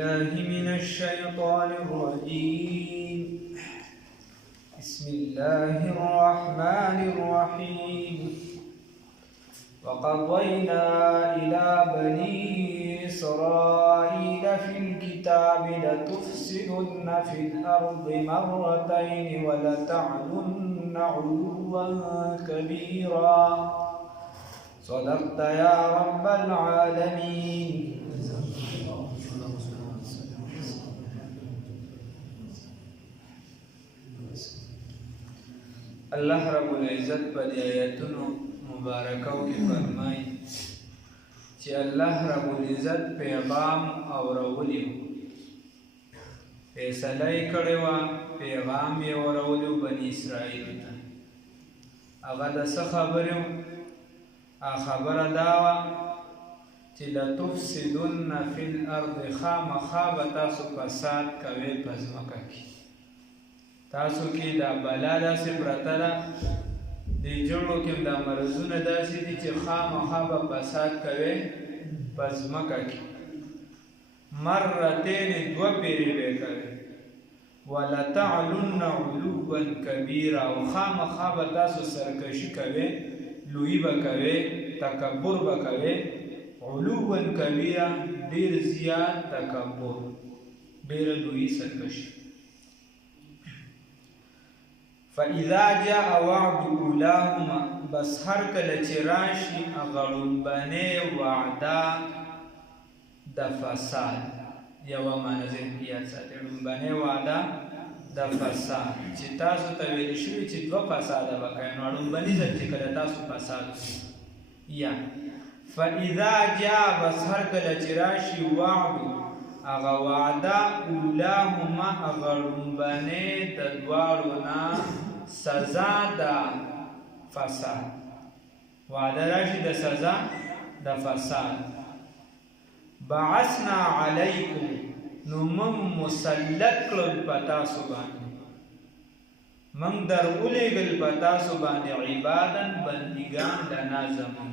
بالله من الشيطان الرجيم. بسم الله الرحمن الرحيم. وقضينا إلى بني إسرائيل في الكتاب لتفسدن في الأرض مرتين ولتعلن علوا كبيرا. صدقت يا رب العالمين. الله رب العزت په آیاتونو مبارکو کې فرمایي چې الله رب العزت پیغام اورولی فیصله یې کړې وه، پیغام یې اورولی بني اسرائیل ته. هغه د څه خبرې وه؟ خبره دا وه چې لتفسدن فی الارض، خامخا به تاسو فساد کوئ په ځمکه کې. تاسو کې دا بلا داسې پرته ده، د جوړو کې دا مرضونه داسې دي چې خامخا به فساد کوئ په ځمکه کې. مرتين دوه پیرې به کوئ. ولتعلن علوا کبیرا، او خامخا به تاسو سرکشي کوئ، لوی به کوئ، تکبر به کوئ. علوا کبیرا، ډېر زیات تکبر، ډېره لوی سرکشي. فاذا جاء وعد اولاهما، بس هر کله چې راشي هغه ړومبنۍ وعده د فساد، یوه معنی ذهن کې یاد ساتئ، ړومبنۍ وعده د فساد چې تاسو ته ویل شوي چې دوه فساده به کوئ، نو ړومبني ځل چې کله تاسو فساد یا فاذا جاء، بس هر کله چې راشي وعد هغه وعده اولاهما، هغه ړومبنۍ د دواړو نه سزا د فساد، وعده راشي د سزا د فساد. بعثنا علیکم، نو موږ مسلط کړل په تاسو باندې، موږ در ولېږل په تاسو باندې عبادا، بندګان لنا زموږ.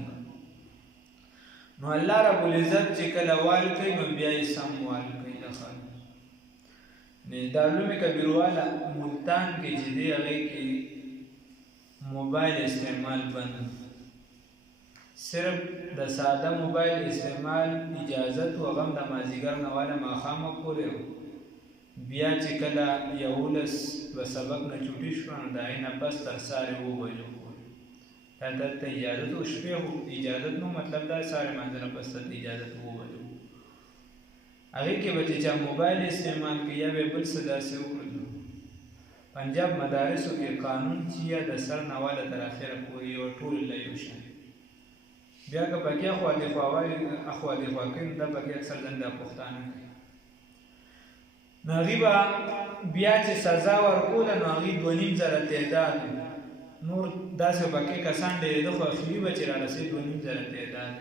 نو الله رب العزت چې کله وال کوي نو بیا یې سم وال کوي. د خلکو دارالعلوم کبیر والا ملتان کې چې دی هغې کې موبایل استعمال بند، صرف د ساده موبایل استعمال اجازت و، هغه هم د مازدیګر نه واله ماښامه پورې و. بیا چې کله 11 به سبق نه چوټي شوه نو د هغې نه پس تر سارې 2 بجو پورې دا دلته اجازت و. شپې خو اجازت نو، مطلب دا سارې لمانځه نه پس دلته اجازت 2 بجو. هغې کې به چې چا موبایل استعمال کوي یا به بل څه داسې وکړو. پنجاب مدارسو کې قانون چې یا د سر نه واله تر اخره پورې یو ټول له یو شان، بیا که پکې اخوا دېخوا وایي اخوا دېخوا کوي نو دا پکې اکثر ځان دا پښتانه کوي. نو هغې به بیا چې سزا ورکوله نو هغې 2,500 تعداد، نور داسې پکې کسان ډېرېده خو اخري به چې رارسېد 2,500 تعداد.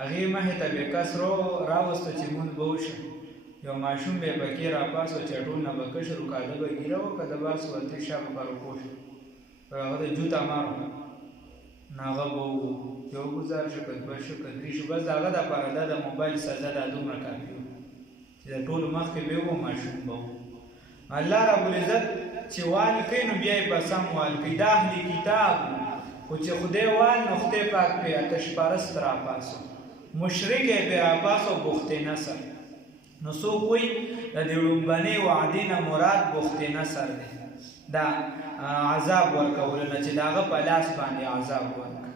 هغې مخې ته به کس راوسته چې مونځ به وشي، یو ماشوم به یې پکې راپاس و، چټول نه به کشر و، کاله به ګیره و، که د باس ورتې شا به پرکو شو، هغه د جوته مار و، نو هغه به یو ګزار شو، که 2 شو، که 3 شو، بس د هغه دپاره دا د موبایل سزا دا دومره کافي و چې د ټولو مخکې به و، ماشوم به و. الله رب العزت چې وال کوي نو بیا یې په سم وال کوي. دا اهل کتاب خو چې خدای وال نو خدای پاک پرې آتش پرست راپاسو، مشرک یې پرې راپاسو، بخت نصر. نو څوک وایي د دې ړومبنۍ وعدې نه مراد بخت نصر دی، دا عذاب ورکولو نه چې د هغه په لاس باندې عذاب ورکړه.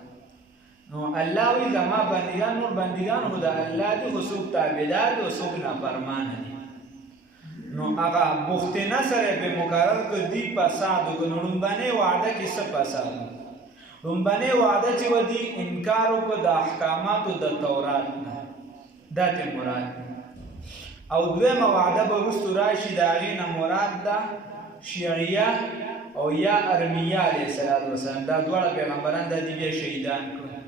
نو الله وایي زما بندګان، نور بندګان خو د الله دي، خو څوک تابعدار دي او څوک نافرمانه دي. نو هغه بخت نصر یې پرې مقرر کړ، دوی فساد وکړو. نو ړومبنۍ وعده کې څه فساد و؟ ړومبنۍ وعده چې و دي انکار وکړو د احکاماتو د تورات نه، دا ترې مراد دی. او دویمه وعده به وروستو راشي، د هغې نه مراد ده شیعیه او یا ارمیه علیه السلام، دا دواړه پیغمبران دا دي بیا شهیدان کړل.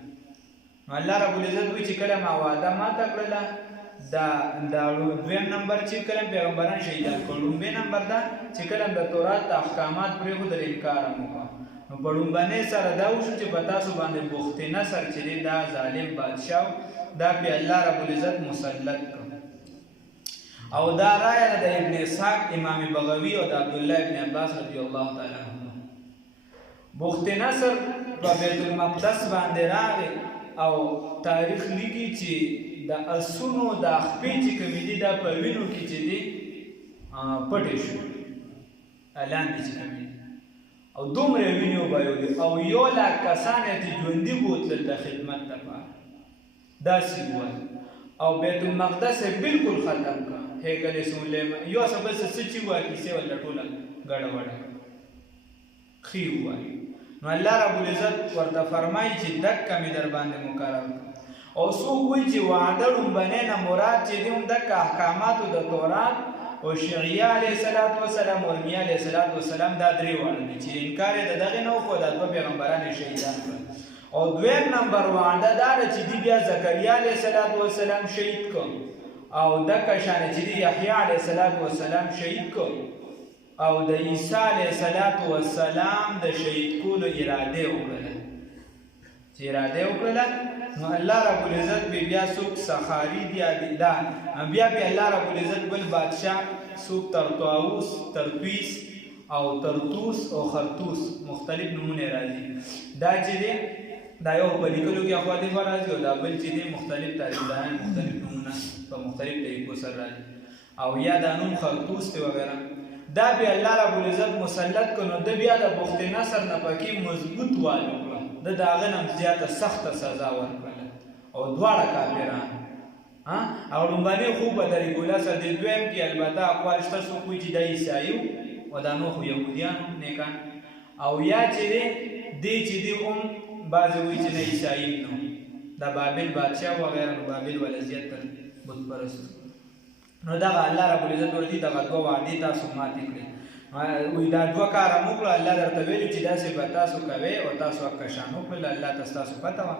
نو الله رب العزت وایي چې کله ما وعده ماته کړله، دا دویم نمبر چې کله پیغمبران شهیدان کړل، لومبی نمبر دا چې کله د تورات د احکامات پرېښودل، انکار هم وکړه. نو په ړومبنۍ سره دا وشو چې په تاسو باندې بخت نصر چې دی دا ظالم بادشاه دا پې الله رب العزت مسلط کړ. او دا رایه د ابن اسحاق امام بغوی او د عبدالله ابن عباس رضی الله تعالی عنهما. بخت نصر په بیت المقدس باندې راغی او تاریخ لیکي چې د اسونو د خپې چې کومې دي دا په وینو کې چې دي پټې شو لاندې چې کومې دي او دومره وینې وبایولې او 1,00,000 کسان یې ژوندي بوتلل د خدمت لپاره داسې ووایي او بیت المقدس یې بالکل ختم کړ. هیکل سلیمان یو څه بل څه چې وایي کیسې ورله ټوله ګډه وډه ښې ووایي. نو الله رب العزت ورته فرمایي چې دکه مې در باندې مقرر کړ. او څوک وایي چې وعده لومبنۍ نه مراد چې دي هم دکه احکاماتو د تورات او شیعیه علیه السلام او ارمیه علیه السلام دا درې واړه دي چې انکار یې د دغې نه وکړو دا دوه پیغمبران یې شهیدان کړل. او دویم نمبر وعده دا ده چې دي بیا زکریا علیه السلام شهید کړ او دکه شانې چې دي یحیی علیه السلام شهید کړ او د عیسی علیه السلام د شهید کولو اراده وکړله. چې اراده وکړله نو الله رب العزت بیا څوک سخاري دي دا بیا الله رب العزت بل بادشاه څوک ترتویس او ترتوس او خرطوس مختلف نمونه راځي. دا چې دی دا یو په لیکلو کې اخواتي راځي او دا بل چې دی مختلف تاریخدانان مختلف نمونه په مختلف طریقو سره راځي او یا دا نوم خرطوس دی وغیره. دا بیا الله رب العزت مسلط کړو نو د بیا د بخت نصر نه پکې مضبوط والو کړه د هغه نه زیاته سخته سزا ورکړله او دواړه کافران او لومبنۍ خو په طریقو الله سره د دویم کې البته اقوال شته څوک وایي چې دا عیسایي و دا نو خو یهودیان نیکان او یا چې دی چې دی هم بعضې وایي چې نه عیسایي نو د بابل بادشاه وغیره نو بابل ولا زیات تر بت پرست. نو دغه الله رب العزت ورته دغه دوه وعدې تاسو ماتې کړې وایي دا دوه کاره مو کړه الله درته ویلي چې داسې به تاسو کوئ او تاسو هغه شان وکړل الله تاسو پته وه.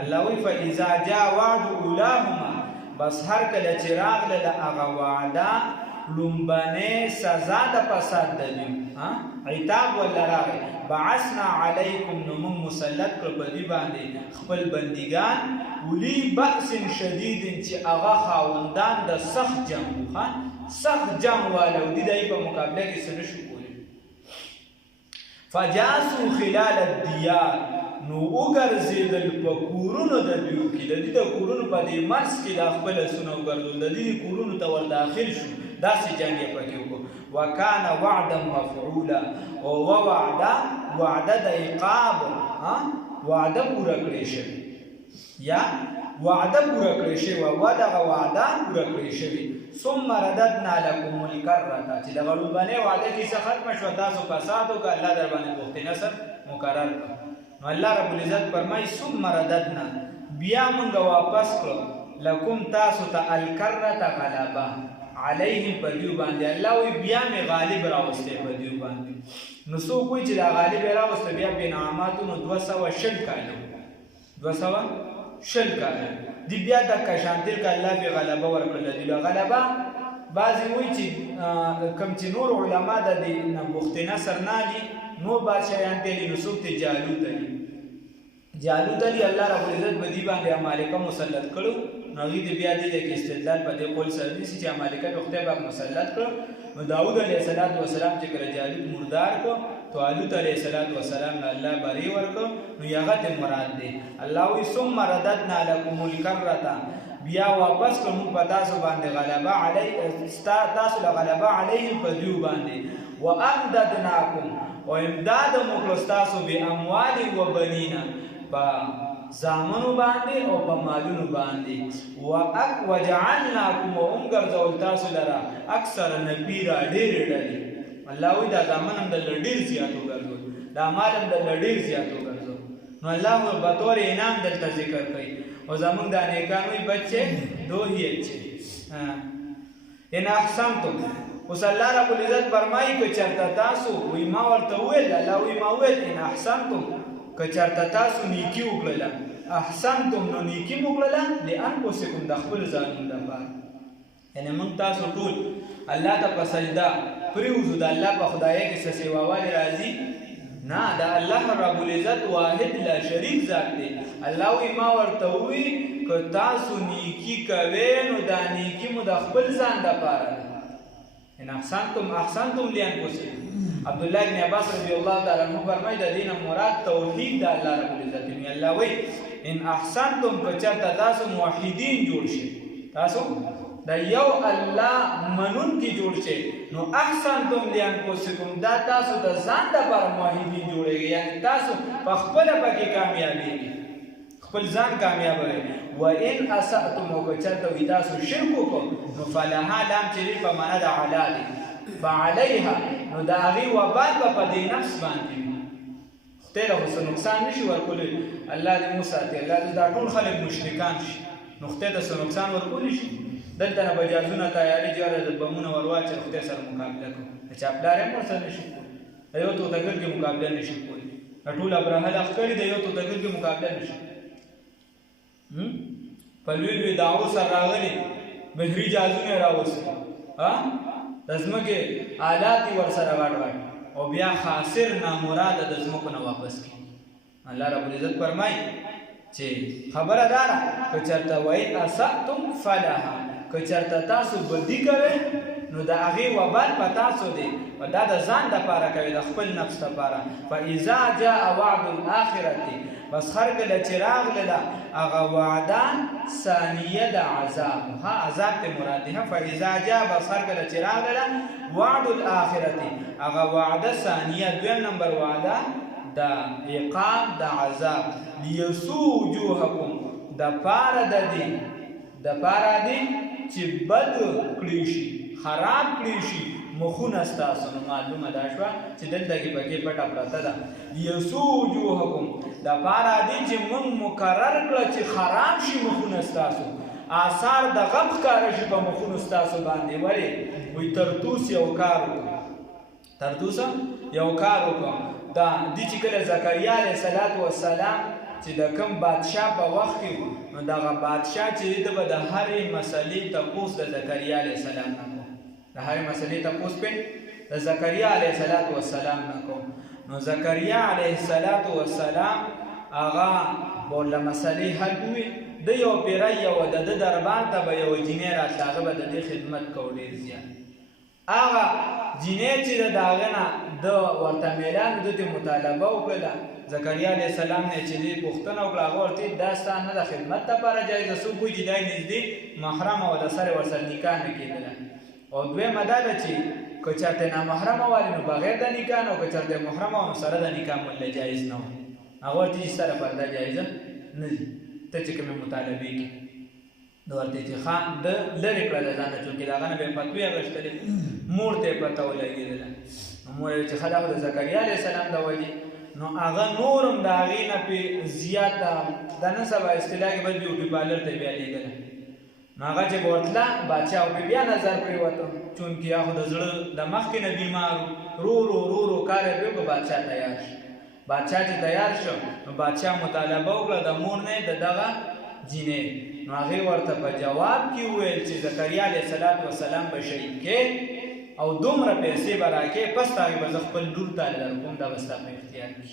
الله وایي فاذا جاء وعد اولاهما بس هر کله چې راغله د هغه وعده لومبنۍ سزا د فساد د دوی عتاب ولا راغی بعثنا علیکم نو موږ مسلط کړو په دوی باندې خپل بندګان اولی بأس شدید چې هغه خاوندان د سخت جنګ وو سخت جنګ والا او د دې په مقابله کې څه نشو کولی. فجاسوا خلال الديار نو وګرځېدل په کورونو د دوی کې د دې د کورونو په دې منځ کې د خپل سونه وګرځول د دې کورونو ته ور داخل شو داسې جنګ یې پکې وکړو. وکانه وعدا مفعولا او وعده د عقاب وعده پوره کړې شوې یا وعده پوره کړې شوې و دغه وعده پوره کړې شوې. ثم رددنا لكم الكرة چې دغه لومبنۍ وعده کیسه ختمه شوه تاسو فساد وکړه الله در باندې بخت نصر مقرر کړ. نو الله رب العزت فرمایي ثم رددنا بیا موږ واپس کړو لکم تاسو ته الکرة غلبه علیهم په دوی باندې الله وایي بیا مې غالب راوستی په دوی باندې. نو څوک وایي چې دا غالب یې راوسته بیا بنعماتو نو 210 کاله 210 کاله دی بیا د کشانتل که الله پې غلبه ورکړله دی غلبه بعضې وایي چې کوم چې نور علما د دې بخت نصر نه دي نور بادشاهیان ته دي نو څوک ته جالوت دي جالوت علی الله رب العزت په دې باندې امالکه مسلط کړو نو هغوی د بیا دې کې استدلال په دې قول سره نیسي چې امالکه په خدای پاک مسلط کړو. نو داود علیه السلام چې کله جالوت مردار کړو طالوت علیه السلام نه الله بری ورکړو نو هغه ته مراد دی. الله وایي ثم رددنا لكم الکرة بیا واپس کړو موږ په تاسو باندې غلبه تاسو له غلبه علیهم په دوی باندې وامددناکم او امداد مو کړو ستاسو باموال و بنینا په زامنو باندې او په مالونو باندې وجعلناکم وګرځول تاسو لره اکثر نفیرا ډېرې ډلې. الله وایي دا زامن هم دلته ډېر زیات وګرځول دا مال هم دلته ډېر زیات وګرځول. نو الله بطور انعام دلته ذکر کوي او زمونږ دا نیکان وایي بچې دو هی اچھے ان احسنتم. اوس الله رب العزت فرمایي که چېرته تاسو وایي ما ورته وویل الله وایي ما وویل ان احسنتم که چېرته تاسو نیکي وکړله احسنتم نو نیکي مو وکړله لانفسکم د خپلو ځانونو لپاره یعنې موږ تاسو ټول الله ته په سجده پرېوځو د الله په خدایۍ کې څه سیواوالې راځي نه دا الله رب العزت واحد لا شریک ذات دی. الله وی ما ورته وی که تاسو نیکی کوئ نو دا نیکی مو د خپل ځان دپاره ده. ان احسنتم لانفسکم. عبدالله بن عباس رضی الله تعالی عنہ فرمایي د دې نه مراد توحید د الله رب العزت دی. الله وی ان احسنتم که چېرته تاسو موحدین جوړ شئ، تاسو د یو الله منونکي جوړ شئ، نو احسنتم لانفسکم دا تاسو د ځان دپاره موحدین جوړېږئ، یعنې تاسو په خپله پکې کامیابېږئ، خپل ځان کامیابوئ. وان اسأتم او که چېرته وي تاسو شرک وکړو نو فلها لام چې دی په معنا د علا دی، فعلیها نو د هغې وبال به په دې نفس باندې وي. خدای له خو څه نقصان نه شي ورکولی. الله دې مو ساتي. الله دې دا ټول خلک مشرکان شي نو خدای ته څه نقصان ورکولی شي. دلته نه به جازونه تیارې جوړه د بمونه ور واچوي، خدای سره مقابله کوو. د چا پلار هم ورسره نه شي کولی، د یو توتګر کې مقابله نه شي کولی. د ټول ابرهه لښکرې د یو توتګر کې مقابله نه شي. په لوی لوی دعوو سره راغلي، بحري جهازونه یې راوستي، د ځمکې آلات یې ورسره واړ او بیا خاسر نامراده د ځمکو نه واپس کړي. الله رب العزت فرمایي چې خبره دا ده که چېرته وئن اسأتم فلها، که چېرته تاسو بدي کوئ نو د هغې وبال په تاسو دی، دا د ځان دپاره کوئ، د خپل نفس دپاره. فاذا جاء وعد الاخرة، بس هر کله چې راغله هغه وعده ثانیه د عذاب، ها عذاب ته مراد دی. فاذا جاء بس هر کله چې راغله وعد الاخرة، هغه وعده ثانیه دویم نمبر وعده د عقاب د عذاب. لیسو وجوهکم د پاره د دې چې بد کړي شي، خراب کړي شي مخونه ستاسو. نو معلومه دا شوه چې دلته کې پکې پټه پرته ده. لیسو وجوهکم د پاره دې چې موږ مقرر کړه چې خراب شي مخونه ستاسو، آثار د غم ښکاره شي په مخونو ستاسو باندې. ولې وایي ترتوس یو کار وکړه، ترتوس یو کار وکړه. دا دې چې کله زکریا علیه السلام چې د کوم بادشاه په وخت کې نو دغه بادشاه چې ده به د هرې مسلې تپوس د زکریا علیه السلام نه کو، د هرې مسلې تپوس پې د زکریا علیه السلام نه کو. نو زکریا علیه السلام هغه به ورله مسلې حل ووي. د یو پیری یوه د ده دربار ته به یوه جینۍ راتله، هغه به د دې خدمت کو ډېر زیات. هغه جینۍ چې د هغه نه د ورته میلان ده ته مطالبه وکړله زکریا علیه السلام نه چې دې پوښتنه وکړه، هغه ورته دا ستا نه د خدمت دپاره جایزه، څوک وایي چې دا نږدې محرم او د سره ورسره نکاح نه کېدله. او دویمه دا ده چې که چېرته نامحرمه والي نو بغیر د نکاح نه، او که چېرته محرمه وه نو سره د نکاح مله جایز نه وه. هغه ورته چې ستا لپاره دا جایزه نه دي، ته چې کومې مطالبې کې نو ورته چې ښه ده لرې کړه د ځان نه، چونکې د هغه نه به یې فتوې اخیستلې، مور ته یې پته ولګېدله. نو مور یې چې ښه دا خو د زکریا علیه السلام د وجې، نو هغه نورم د هغې نه پې زیات د نن سبا اصطلاح کې به بیوټي پارلر ته بیا لېږله. نو هغه چې به ورتله بادشاه او بیا نظر پرېوته، چونکې هغه د زړه د مخکې نه بیمار و. رو کار یې پرې وکړو، بادشاه تیار شو. بادشاه چې تیار شو نو بادشاه مطالبه وکړه د مور نه د دغه جینۍ. نو هغې ورته په جواب کې وویل چې زکریا علیه السلام به شهید کې او دومره پیسې به راکې، پس د هغې به زه خپل لور ته درکوم، دا به ستا په اختیار کې.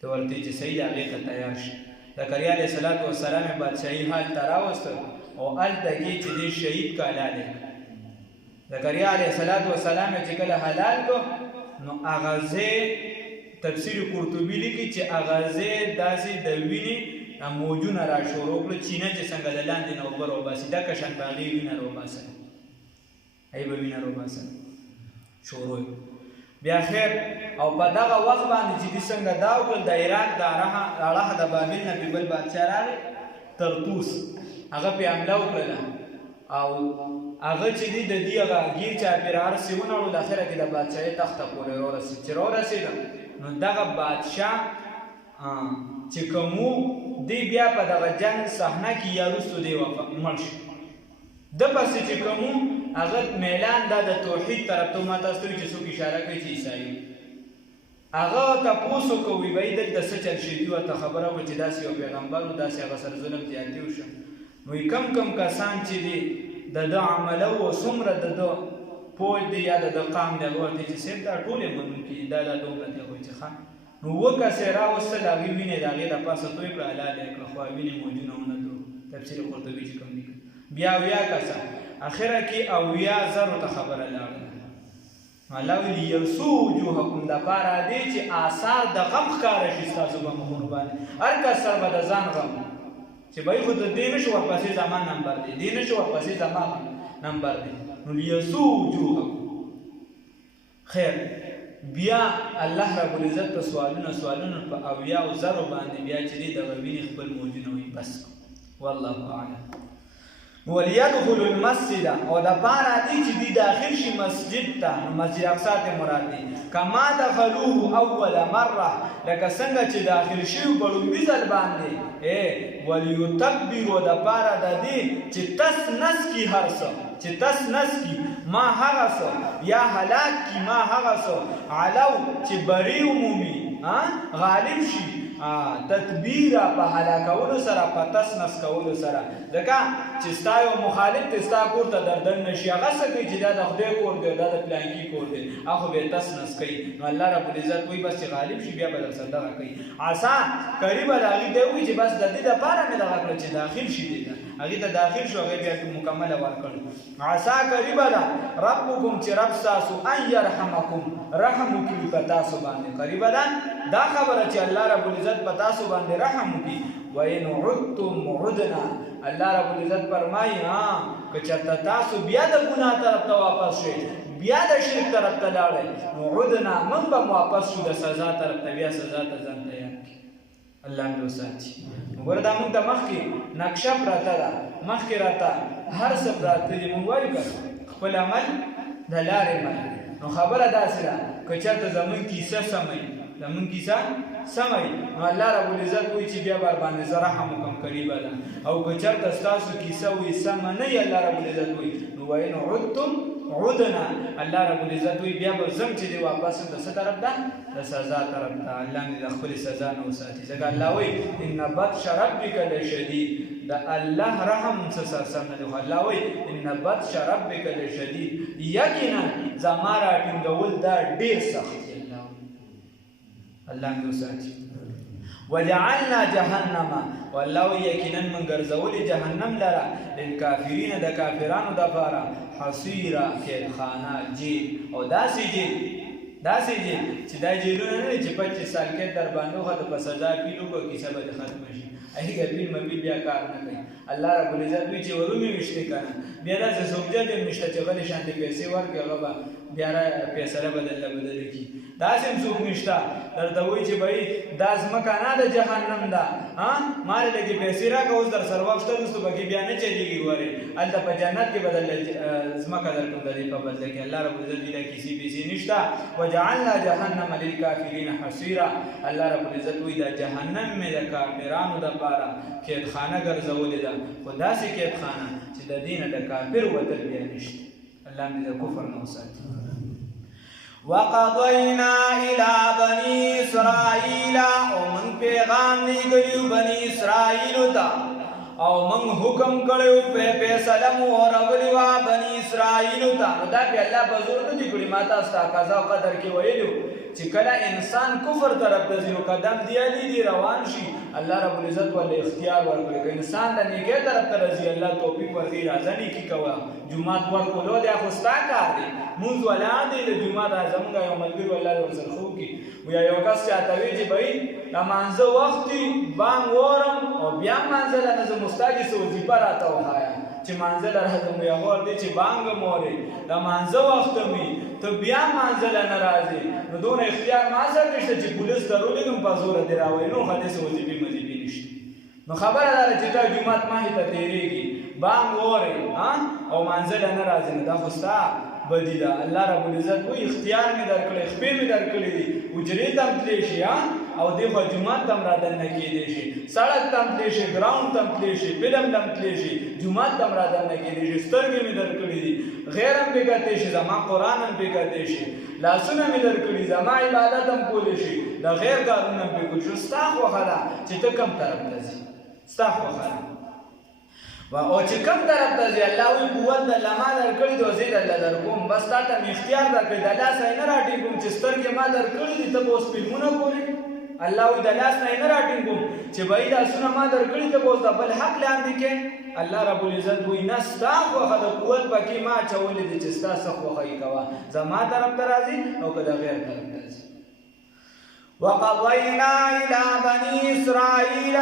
ته ورته چې صحیح ده، هغې ته تیار شي. زکریا علیه السلام یې بادشاهي حال ته راوسته او هلته کې چې دې شهید که حلال یې. زکریا علیه السلام یې چې کله حلال کړو نو هغه ځای تفسیر قرطبي لیکي چې هغه ځای داسې د وینې موجونه را شروع کړه، چینه چې څنګه د لاندې نه اوبه راوباسي دکه شان به هغې وینه راوباسله، هغې به وینه راوباسله شروع یې. بیا خیر او په دغه وخت باندې چې دې څنګه دا وکړل، د عراق د اړخ د بابل نه پې بل بادشاه راغی ترتوس، هغه پې حمله وکړله او هغه چې دی د دې هغه ګیر چاپېره هر څه ونړول، اخره کې د بادشاهۍ تخت ته پورې راورسېد. چې راورسېده نو دغه بادشاه چې کوم دی بیا په دغه جنګ صحنه کې یا وروستو دی مړ شو. ده پسې چې کوم هغه میلان دا د توحید طرف ته ما تاسو ته چې څوک اشاره کوي چې عیسایي، هغه تپوس وکوي وایي دلته څه چل شوي، ورته خبره وکړه چې داسې یو پیغمبر و، داسې هغه سره ظلم زیاتي وشو. نو کم کسان چې دي د ده عمله و څومره د ده پوج دی یا د قام دی هغه ورته چې صاحب دا ټولې منونکي دا دومره دی هغوی چې ښه نو اووه کسې راوستل هغې وینې د هغې د پاسه توی کړه حلال یې کړه خو وینې موجونه ونه کړو تفسیر قرطبي چې کوم لیکي بیا اویا کسه اخره کې اویا زرو ته خبره لاړه الله ویلي یرسو وجوهکم دپاره دی چې آثار د غم ښکاره شي ستاسو په مخونو باندې هر کس سره به د ځان غم چې بهی خو د دې نشو ورپسې زما نمبر دی دې نشو ورپسې زما نمبر دی نو لیرسو وجوهکم خیر بیا الله رب العزت ته سوالونه په اویاو زرو باندې بیا چې دی دغه وینې خپل موجونه وي بس والله اعلم وليدخل المسجد او د پاره دی چې دی داخل شي مسجد ته مسجد اقصی ته مراد دی کما دخلوه اول مره لکه څنګه چې داخل شي په لومړي ځل باندې وليتكبروا د پاره د دی چې تس نس کی هر څه چې تس نس کی ما هغه څه یا هلاک کی ما هغه څه علو چې بری عمومي غالب شي تدبیر په هلاکولو سره په تس نس کولو سره ځکه چې ستا یو مخالف ته ستا کور ته دردن نشي هغه څه کوي چې دا د خدای کور دی دا د پلانکي کور دی هغه به تس نس کوي نو الله رب العزت وایي بس چې غالب شي بیا به در سره دغه کوي عسا قریب د هغې ته وایي چې بس د دې دپاره مې دغه کړه چې داخل شي دی هغې ته داخل شو هغې بیا مکمله ورکړو عسا قریبه ده ربکم چې رب ستاسو ان یرحمکم رحم وکړي په تاسو باندې قریبه ده دا خبره چې الله رب العزت په تاسو باندې رحم وکړي وان عدتم عدنا الله رب العزت فرمایي که چېرته تاسو بیا د ګناه طرف ته واپس شئ بیا د شرک طرف ته لاړئ نو عدنا موږ به واپس شو د سزا طرف ته بیا سزا ته ځان تیار کړي الله مې وساتي وګوره دا موږ ته مخکې نقشه پراته ده مخکې راته هر څه پراته دي موږ وایو که خپل عمل د لارې مل نو خبره داسې ده که چېرته زموږ کیسه سموي زمون کیسه سموي نو الله رب العزت وایي چې بیا بر باندې زه رحم وکړم قریبه ده او که چېرته ستاسو کیسه وایي سمه نه وي الله رب العزت وایي نو وین عدتم عدنا الله رب العزت وایي بیا به ځم چې دی واپس د څه طرف ده د سزا طرف ته الله مې د خپلې سزا نه وساتي ځکه الله وایي ان بطش ربک لشدید د الله رحم څه سره سم نه دی خو الله وایي ان بطش ربک لشدید یقینا زما راټینګول دا ډېر سخت دی الله مې وساتي وجعلنا جهنم والله یقینا من ګرځولې جهنم لره للکافرین د کافرانو دپاره حصیرا قیدخانه جیل او داسې جیل چې دا جیلونه نه دي چې 25 سال کې در باندې وخته په سزا پیلو کو کیسه به ختمه شي هغه بیل مبیل بیا کار نه کوي الله رب العزت وی چې ورومي وشته کنه بیا دا زوجه دې نشته چې غلي شانتي پیسې ورکړي هغه بیا پیسې بدل کی دا سم څوک نشته درته وی چې بھائی دا ځمکه نه د جهنم ده مال لګي پیسې راکوه اوس در سره وخت وروسته بګي بیا نه چلیږي ګورې هلته په جنت کې بدل ځمکه درکوم د دې په بدله کې الله رب العزت دې کسی پیسې نشته وجعلنا جهنم للکافرین حصیرا الله رب العزت وی دا جهنم مې د کافرانو دپاره قیدخانه ګرځولې ده خو داسې قیدخانه چې د دې نه د کافر وتل بیا نشته الله مې د کفر نه وساتي وقضینا الی بنی اسرائیل او من پیغام لېږلیو بنی اسرائیلو ته او من حکم کړی په فیصله مو اورولې وه بني اسرائیلو ته نو دا بیا الله په زور نه دي کړي ما تاسو ته قضا او قدر کې ویلو چې کله انسان کفر طرف ته ځي نو قدم دیالي دي روان شي الله رب العزت ولې اختیار ورکړي که انسان د نیکۍ طرف ته راځي الله توفیق ورکړي راځه نیکي کوه جومات ورکولو دی خو ستا کار دی مونځ ولاړ دی د جومات زموږ یو ملګري والله ورسره ښه وکړي ویا یو کس چاته وي چې بهی د مانځه وخت وي بانګ وورم او بیا مانځه له نه زموږ ستا چې څه وظیفه راته وښایه چې مانځه له راځم یا غور دی چې بانګ مورې د مانځه وخت وي ته بیا مانځه له نه راځې نو دونه اختیار ما سره نشته چې پولیس ته رولېږم په زوره دې راوایي نو ښه داسې وظیفې مظیفې نشته نو خبره دا ده چې تا جومات مخې ته تېرېږي بانګ وورې او مانځه له نه راځې نو دا خو ستا بدی ده الله رب العزت وایي اختیار مې درکړی خپې مې درکړي دي حجرې ته هم تللی شي او دې خوا جومات ته هم رادننه کېدی شي سړک ته هم تللی شي ګراونډ ته هم تللی شي فلم ته هم تللی شي جومات ته هم رادننه کېدی شي سترګې مې درکړي دي غیر هم پې کتی شي زما قرآن هم پې کتی شي لاسونه مې درکړي زما عبادت هم کولی شي د غیر کارونه هم پې کولی شي ستا خوښه ده چې ته کوم طرف ته ځي ستا خوښه ده او چې کوم طرف ته ځي الله وی قوت د الله ما درکړي دی زه د الله درکوم بس تا ته اختیار درکړي د لاس نه راټینګوم چې سترګې ما درکړي دي ته به اوس فلمونه ګورې الله وی د لاس نه راټینګوم چې بای لاسونه ما درکړي ته به اوس د بل حق لاندې کې الله رب العزت وی نه ستا خوښه د قوت پکې ما اچولې دي چې ستا څه خوښه یې کوه زما طرف ته راځي او که د غیر طرف ته راځي وقضينا إلى بني إسرائيل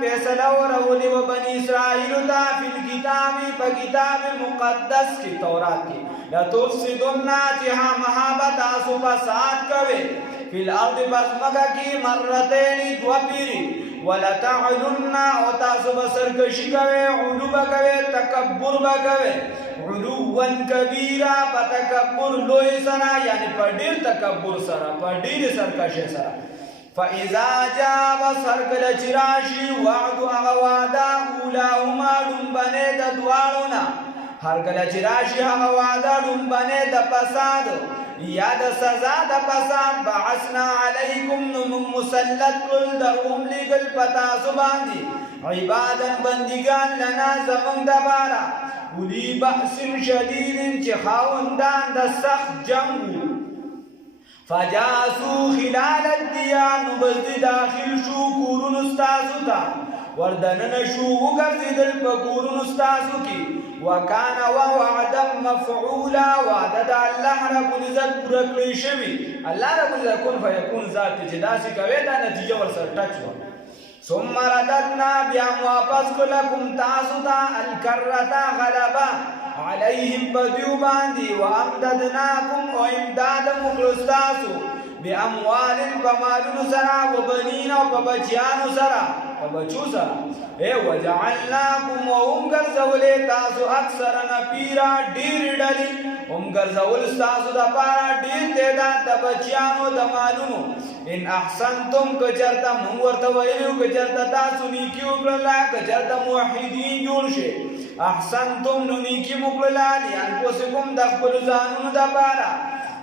فیصلہ ورولي و بني إسرائيل تا في الكتاب فكتاب مقدس کی تورات کی لتفسدن جہاں محابت آسو فساد کوئے في الأرض بزمکا کی مرتين دو پیری ولتعلن او تاسو بسرکشی کوئے علو بکوئے تکبر بکوئے علوا کبیرا پتکبر لوی سرا یعنی پډیر تکبر سرا پډیر سرکشه سرا فاذا جاء سرکل چراشی وعد اغوادا اولاهما لنبنه د دوالونا هر کله چراشی اغوادا لنبنه د فساد یا د سزا د فساد بعثنا علیکم مسلط کل درهم لګل پتا سباندی عبادن بندگان لنا زمون دبارا اولی بأس شدید چې خاوندان د سخت جنگ فجاسو خلال الدیان بزد داخل شو کورون استاسو تا وردنن شو وګرځیدل په کورون استاسو کې وکانا وعدا مفعولا وعد الله رب العزت پوره کړی شوی الله رب العزت کن فیکون ذات چې داسې کوي دا نتیجه ورسره ټچ و ثم رددنا بیام واپس کلکم تاسوتا الکرتا غلبا علیہم بدیو باندی وامددناکم و امداد مکلستاسو بی اموال بمالون سرا و بنین و ببچیان سرا و بچو سرا اے وجعلناکم و امگر زولی تاسو اکثر نپیرا دیر ڈلی امگر زول تاسو دا پارا دیر تعداد دا بچیانو دا مالونو ان احسنتم کچرتا منورتا ویلیو کچرتا تاسو نیکی اکرلا کچرتا موحیدین جوڑ شے احسنتم نو نیکی مکرلا لانفسکم دخبل زانون دا پارا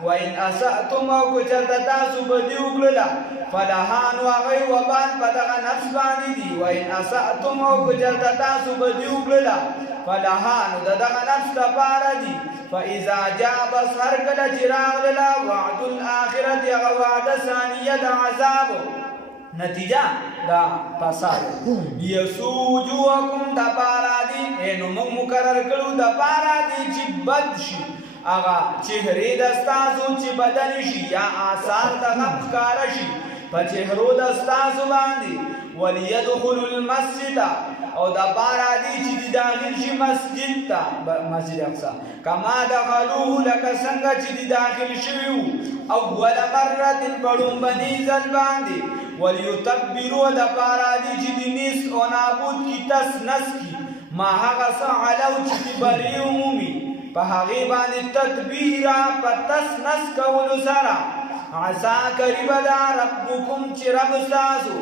وَإِنْ أَسَأْتُمْ أَوْ كُچَرْتَ تَاسُ بَدِيُ كْلُلَا فَلَهَانُ وَغَيْ وَبَانْ پَدَغَ نَفْسْ بَانِي دِي وَإِنْ أَسَأْتُمْ أَوْ كُچَرْتَ تَاسُ بَدِيُ كْلُلَا فَلَهَانُ دَدَغَ نَفْسْ تَپَارَ دِي فَإِذَا جَاءَ بَصَرْ كَلَ چِرَاغ لِلَا وَعْدُ الْآخِرَةِ وَعْدَ ثَانِيَةَ عَذَابُ نتیجہ دا فساد یسوجوکم دا پارا دی اینو مقرر کرو دا پارا دی چی بد شی اغا چهره دستاسو چی بدن شی یا آثار دا غم کارشی پا چهرو دستاسو باندی ولیدخل المسجد او دا پارا دی چی دی داخل شی مسجد تا مسجد اقصا کما دخلوه لکا سنگا چی دی داخل شیو اول مرت پڑون بنی زل باندی ولیتبرو دا پارا دی چی دی نیس او نابود کی تس نس کی ما حقا سا علو چی دی بری عمومی پا حقی بانی تدبیرا پا تس نس کولو سرا عسا قریب دا ربکم چی رب ساسو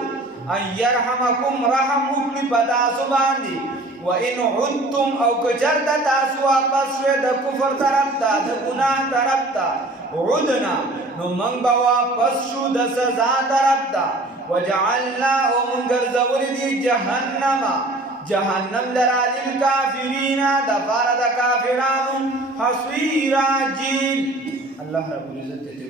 ان یرحمکم رحم مکلی پا تاسو باندی و ان عدتم او کچرد تاسو واپس شوی دا کفر طرف تا دا گناہ طرف تا عدنا نو منگ با واپس شو دا سزا طرف تا وجعلنا او منگر زوری دی جہنم جہنم لراجل کافرین دا پارا دا کافرانو حصویرا جیل اللہ رب العزت